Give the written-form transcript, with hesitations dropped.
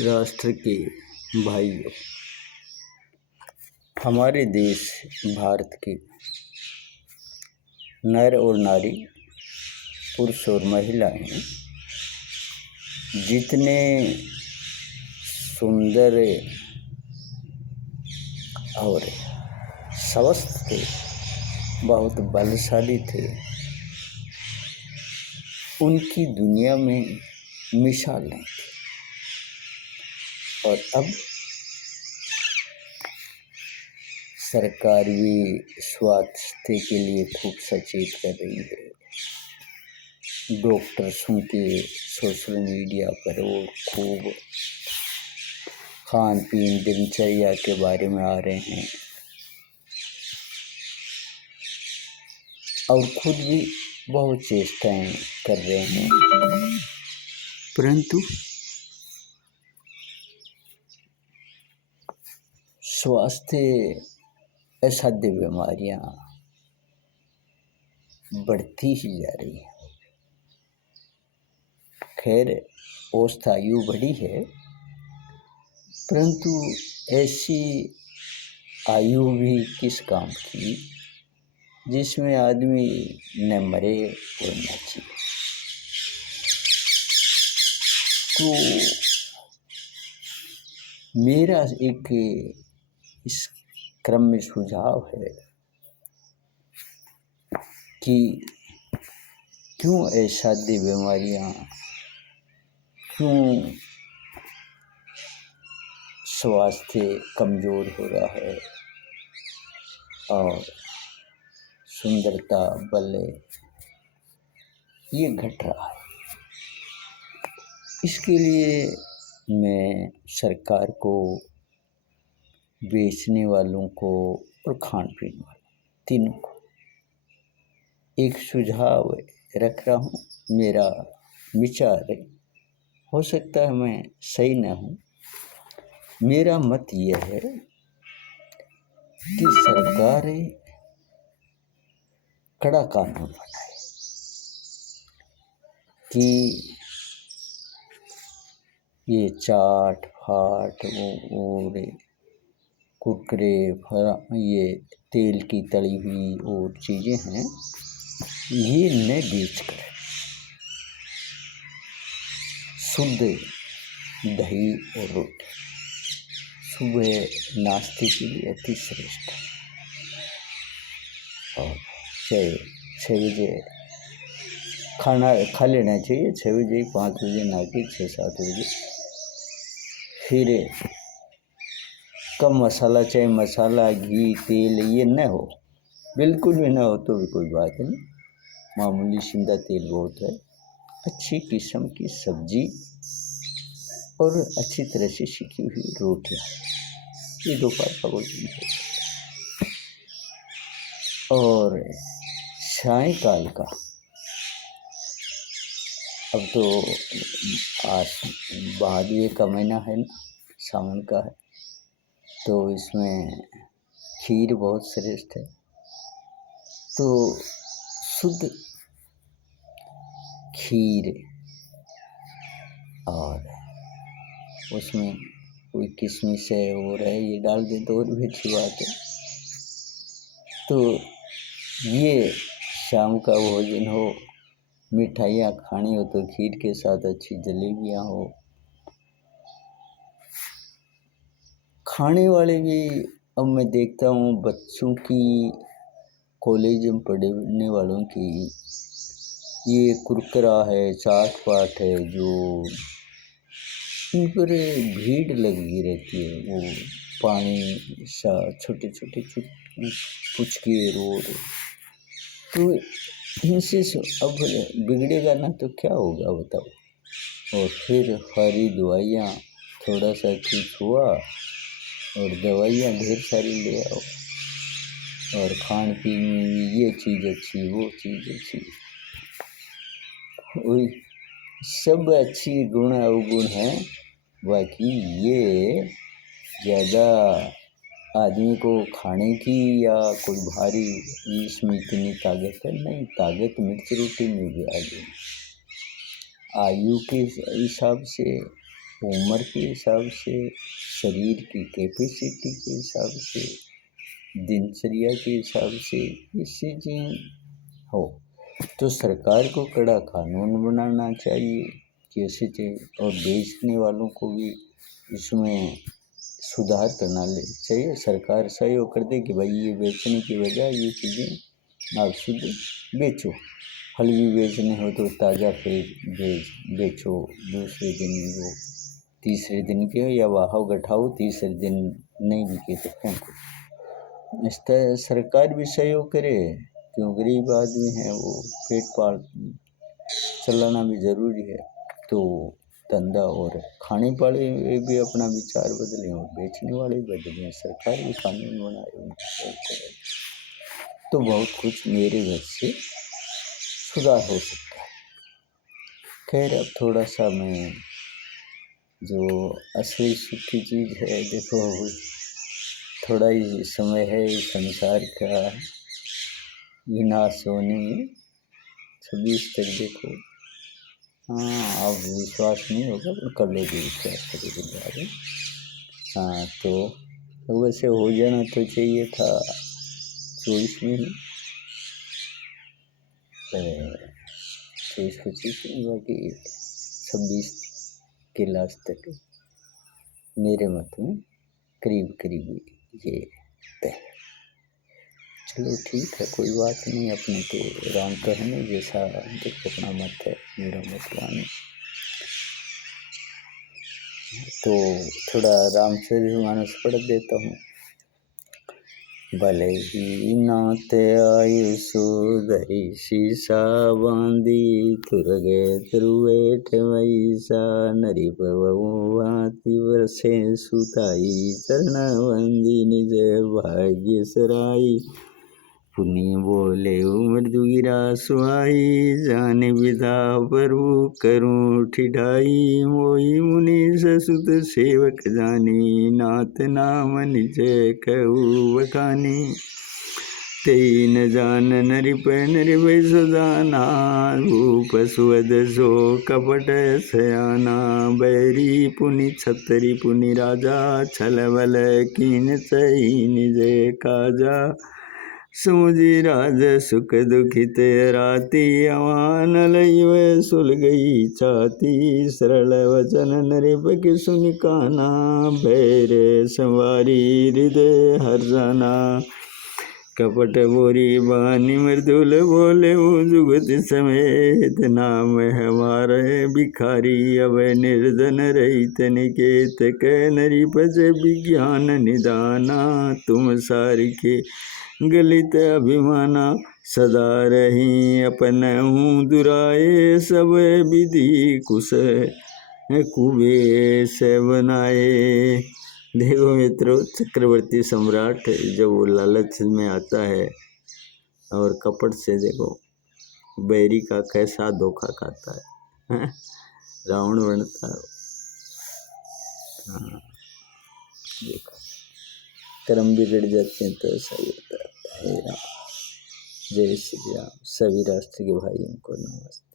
राष्ट्र के भाइयों, हमारे देश भारत के नर और नारी, पुरुष और महिलाएं जितने सुंदर और स्वस्थ थे, बहुत बलशाली थे, उनकी दुनिया में मिसाल नहीं थी। और अब सरकार भी स्वास्थ्य के लिए खूब सचेत कर रही है। डॉक्टर्सों के सोशल मीडिया पर वो खूब खान पीन दिनचर्या के बारे में आ रहे हैं और खुद भी बहुत चेष्टाएं कर रहे हैं, परंतु स्वास्थ्य असाध्य बीमारियां बढ़ती ही जा रही है। खैर औसत आयु बढ़ी है, परंतु ऐसी आयु भी किस काम की जिसमें आदमी न मरे और न जिए। तो मेरा एक इस क्रम में सुझाव है कि क्यों असाध्य बीमारियां, क्यों स्वास्थ्य कमज़ोर हो रहा है और सुंदरता बल ये घट रहा है। इसके लिए मैं सरकार को, बेचने वालों को और खान पीन वालों तीनों को एक सुझाव रख रहा हूँ। मेरा विचार है, हो सकता है मैं सही ना हूँ। मेरा मत यह है कि सरकार कड़ा कानून बनाए कि ये चाट फाट और कुरकुरे, ये तेल की तली हुई और चीज़ें हैं, ये न बेच कर शुद्ध दही और रोटी सुबह नाश्ते के लिए अति श्रेष्ठ है। और 6 बजे खाना खा लेना चाहिए, 6 बजे 5 बजे ना कि 6-7 बजे। फिर कम मसाला, चाहे मसाला घी तेल ये न हो, बिल्कुल भी ना हो तो भी कोई बात नहीं, मामूली सिंधा तेल बहुत है। अच्छी किस्म की सब्जी और अच्छी तरह से सिकी हुई रोटियाँ, ये दोपहर का भोजन है। और सायंकाल का, अब तो भादवे का महीना है ना, सावन का है, तो इसमें खीर बहुत श्रेष्ठ है। तो शुद्ध खीर और उसमें कोई किशमिश है और है, ये डाल दे तो और भी अच्छी बात है। तो ये शाम का भोजन हो, मिठाइयाँ खानी हो तो खीर के साथ अच्छी जलेबियाँ हो। खाने वाले भी अब मैं देखता हूँ बच्चों की, कॉलेज में पढ़ने वालों की, ये कुरकुरा है, चाट पाट है, जो इन पर भीड़ लगी रहती है। वो पानी सा छोटे छोटे पुचके रोड, तो इनसे अब बिगड़ेगा ना तो क्या होगा बताओ। और फिर हरी दवाइयाँ, थोड़ा सा कुछ हुआ और दवाइयाँ ढेर सारी ले आओ, और खान पीन में भी ये चीज़ अच्छी वो चीज़ अच्छी, वही सब अच्छी गुण अवगुण हैं। बाकी ये ज़्यादा आदमी को खाने की या कोई भारी इसमें इतनी ताकत है नहीं। ताकत मिर्च रोटी में भी आ गई। आयु के हिसाब से उम्र के हिसाब से, शरीर की कैपेसिटी के हिसाब से, दिनचर्या के हिसाब से इससे चीज हो तो सरकार को कड़ा कानून बनाना चाहिए कि ऐसे और बेचने वालों को भी इसमें सुधार करना ले चाहिए। सरकार सहयोग कर दे कि भाई ये बेचने की बजाय ये चीज़ें आप शुद्ध बेचो। फल भी बेचने हो तो ताज़ा फल बेचो, दूसरे दिन वो तीसरे दिन के या वाहव गठाओ, तीसरे दिन नहीं बिके तो फेंको। इस तरह सरकार भी सहयोग करे, क्यों गरीब आदमी है वो पेट पाल चलाना भी ज़रूरी है। तो धंधा और खाने वाले भी अपना विचार बदलें और बेचने वाले बदलें, सरकार भी कानून बनाए उनको सहयोग करे तो बहुत कुछ मेरे घर से सुधार हो सकता है। खैर अब थोड़ा सा मैं जो असली सुखी चीज़ है, देखो थोड़ा ही समय है संसार का विनाश होने में, 26 तक देखो। हाँ अब विश्वास नहीं होगा पर कर लोगे विश्वास करोगे बारे। हाँ तो वैसे हो जाना तो चाहिए था 24 में ही, 24-25 में, बाकी 26 के लास्ट तक मेरे मत में करीब करीब ये तय। चलो ठीक है, कोई बात नहीं, अपने तो राम कहने जैसा देखो अपना मत है, मेरा मत माने। तो थोड़ा रामचरितमानस पढ़ देता हूँ। भले ही नाथ आयु सुधरी शीशा बांधी, थुर गए तुरुएठ वैसा, नरी पवऊ भांति बरसे सुताई, चरण बंदी निज भाग्य सराई, पुण्य बोले मृदु गिरा सुहाई, जाने विधा प्रभु करूँ ठिठाई, मोहि मुनि ससुत सेवक जानी, नाथ नाम निज कहु बखानी, तेई न जान नरिप निर्भय सुजाना, रूप सुवद सो कपट सयाना, बैरी पुनि छतरी पुनि राजा, छल बल कीन चई निज काजा, समुझी राज सुख दुखित राति, अमान लय सुल गई छाती, सरल वचन नरिप सुन काना, भैर संवारी हृदय हर्षना, कपट बोरी बानी मृदुल बोले जुगत समेत, नाम हमारे भिखारी अब निर्धन रहित निकेत, कह नरिपच विज्ञान निदाना, तुम सार के गलित अभिमाना, सदा रही अपन हूँ दुराए, सब विधि कुश कुबेश बनाए। देखो मित्रों, चक्रवर्ती सम्राट जब वो लालच में आता है और कपट से देखो बैरी का कैसा धोखा खाता है, रावण बनता है। हाँ देखो कर्म बिगड़ जाते हैं तो ऐसा ही होता है। जय श्री राम। सभी राष्ट्र के भाइयों को नमस्ते।